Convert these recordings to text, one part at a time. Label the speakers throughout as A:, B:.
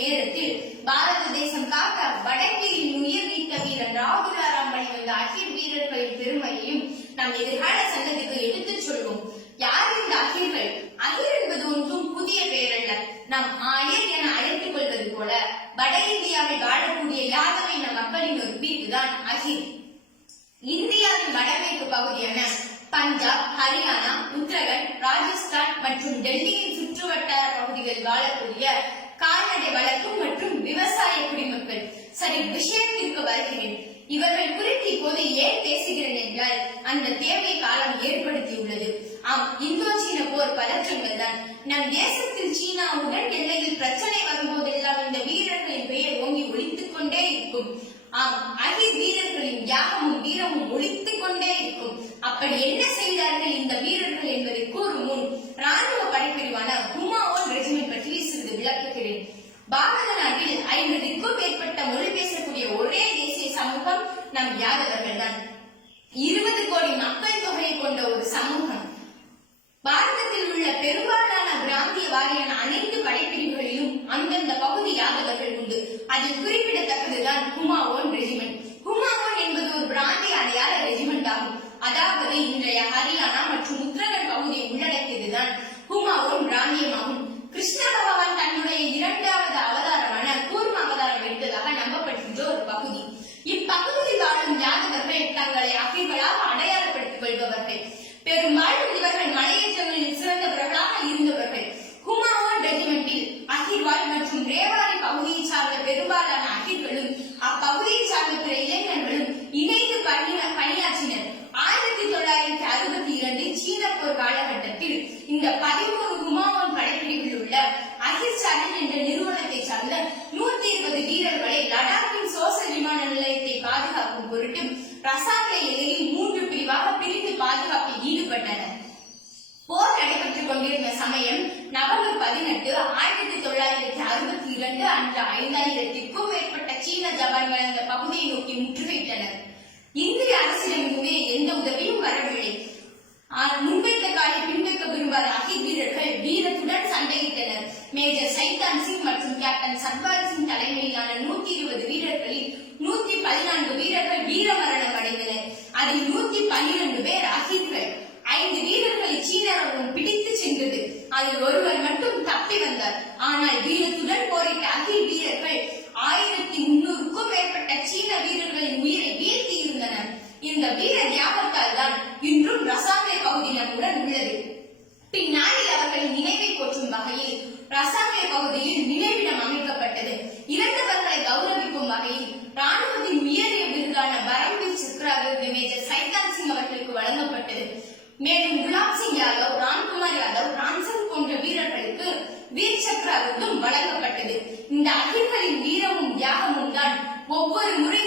A: நேரத்தில் பாரத தேசம் காக்க வடக்கில் உயிர் நீட்ட வீரர் ராகுலாராம் வழி வந்த அகில் வீரர்களின் பெருமையையும் நம் எதிர்கால சந்ததிக்கு எடுத்துச் சொல்வோம். யார் இந்த அகில்கள் அகில் என்பது ஒன்றும் புதிய பெயரல்ல. நம் ஆயர் என அழைத்துக் கொள்வது போல வட இந்தியாவில் வாழக்கூடிய யாதவ இன மக்களின் ஒரு பிரிவுதான் அகில். இந்தியாவின் வடமேற்கு பகுதியான பஞ்சாப் ஹரியானா உத்தரகண்ட் ராஜஸ்தான் மற்றும் டெல்லியின் சுற்றுவட்டார பகுதிகளில் வாழக்கூடிய கால்நடை வளர்க்கும் மற்றும் விவசாய குடிமக்கள். சரி விஷயத்திற்கு வருகிறேன். இவர்கள் குறித்து இப்போது ஏன் பேசுகிறேன் என்றால் அந்த தேவை காலம் ஏற்படுத்தியுள்ளது. ஆம் இந்தோ சீன போர் பதற்றங்கள் தான் நம் தேசத்தில் சீனாவுடன் எல்லையில் பிரச்சனை பாரத நாட்டில் ஐம்பதுக்கும் மேற்பட்ட மொழி பேசக்கூடிய ஒரே தேசிய சமூகம் நம் யாதவர்கள் தான் இருபது கோடி மக்கள் தொகையை கொண்ட ஒரு சமூகம். பாரதத்தில் உள்ள பெரும்பாலான பிராந்திய வாரியான அனைத்து படைப்பிரிவுகளிலும் அந்தந்த பகுதி யாதவர்கள் உண்டு. அதில் குறிப்பிட்ட பொருட்டு ரசாயன எல்லையில் மூன்று பிரிவாக பிரித்து பாதுகாப்பில் ஈடுபட்டனர். போர் நடைபெற்றுக் கொண்டிருந்த சமயம் நவம்பர் பதினெட்டு ஆயிரத்தி தொள்ளாயிரத்தி அறுபத்தி இரண்டு அன்று ஐந்தாயிரத்திற்கும் மேற்பட்ட சீன ஜவான்கள் அந்த பகுதியை நோக்கி முற்றுகையிட்டனர். இந்திய அரசிடமிருந்து எந்த உதவியும் வரவில்லை. முன்வைத்த காலை பின்வைக்க விரும்பாத அகி வீரர்கள் வீரத்துடன் சண்டையிட்டனர். மேஜர் சைதான் சிங் மற்றும் கேப்டன் சத்பால் சிங் தலைமையிலான நூத்தி இருபது வீரர்களில் நூத்தி பதினான்கு வீரர்கள் வீரமரணம் அடைந்தனர் அதில் நூத்தி பன்னிரண்டு பேர் அகிர்கள் ஐந்து வீரர்களை சீனர்கள் பிடித்து சென்றது. அதில் ஒருவர் மட்டும் தப்பி வந்தார். ஆனால் வீரத்துடன் போரிட்ட அகில் வீரர்கள் ஆயிரத்தி முன்னூறுக்கும் மேற்பட்ட சீன வீரர்களின் உயிரை வீழ்த்தி இருந்தனர் இந்த வீர தியாகத்தால் தான் இன்றும் ரசாமே பகுதி நம்முடன் உள்ளது பின்னாளில் அவர்களின் நினைவை போற்றும் வகையில் ரசாமே பகுதியில் நினைவிடம் அமைக்கப்பட்டது இறந்தவர்களை கௌரவிக்கும் வகையில் ராணுவத்தின் உயரிய விருதான பரம்வீர் சக்ரா விருது மேஜர் சைதான் சிங் அவர்களுக்கு வழங்கப்பட்டது மேலும் குலாம் சிங் யாதவ் ராம்குமார் யாதவ் ராம்சன் போன்ற வீரர்களுக்கு வீர் சக்ரா விருதும் வழங்கப்பட்டது இந்த அகிர்களின் வீரமும் தியாகமும் தான் ஒவ்வொரு முறை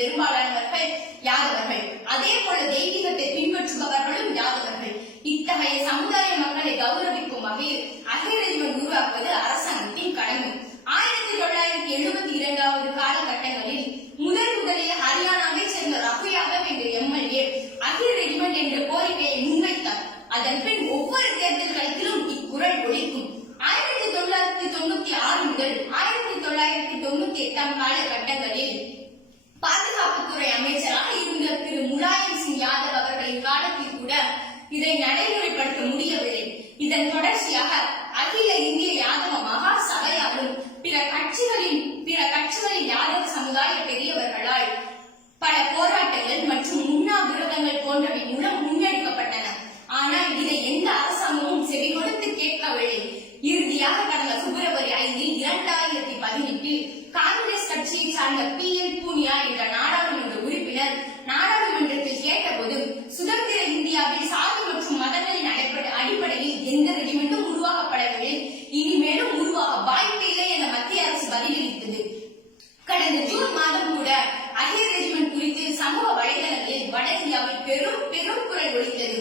A: பெரும்பாலானவர்கள் யாதவர்கள். அதே போல தெய்வீகத்தை பின்பற்றுபவர்களும் யாதவர்கள். இத்தகைய சமுதாய மக்களை கௌரவிக்கும் வகையில் அகில ரெஜிமெண்ட் உருவாக்குவது இதை நடைமுறைப்படுத்த முடியவில்லை. இதன் தொடர்ச்சியாக அகில இந்திய யாதவ மகா சபையாலும் பிற கட்சிகளின் பிற கட்சிகளின் யாதவ சமுதாய பெரியவர்களால் பல போராட்டங்கள் மற்றும் உண்ணா உண்ணாவிரதங்கள் போன்றவை மூலம் முன்னெடுக்கப்பட்டன. ஆனால் இதை எந்த அரசாங்கமும் செவி கேட்கவில்லை. இறுதியாக கடந்த பிப்ரவரி ஐந்தில் இரண்டாயிரத்தி பதினெட்டில் காங்கிரஸ் கட்சியை சார்ந்த பி எல் பூனியா என்ற நாடாளுமன்ற உறுப்பினர் பெரும் பெரும் குரல் ஒழித்தது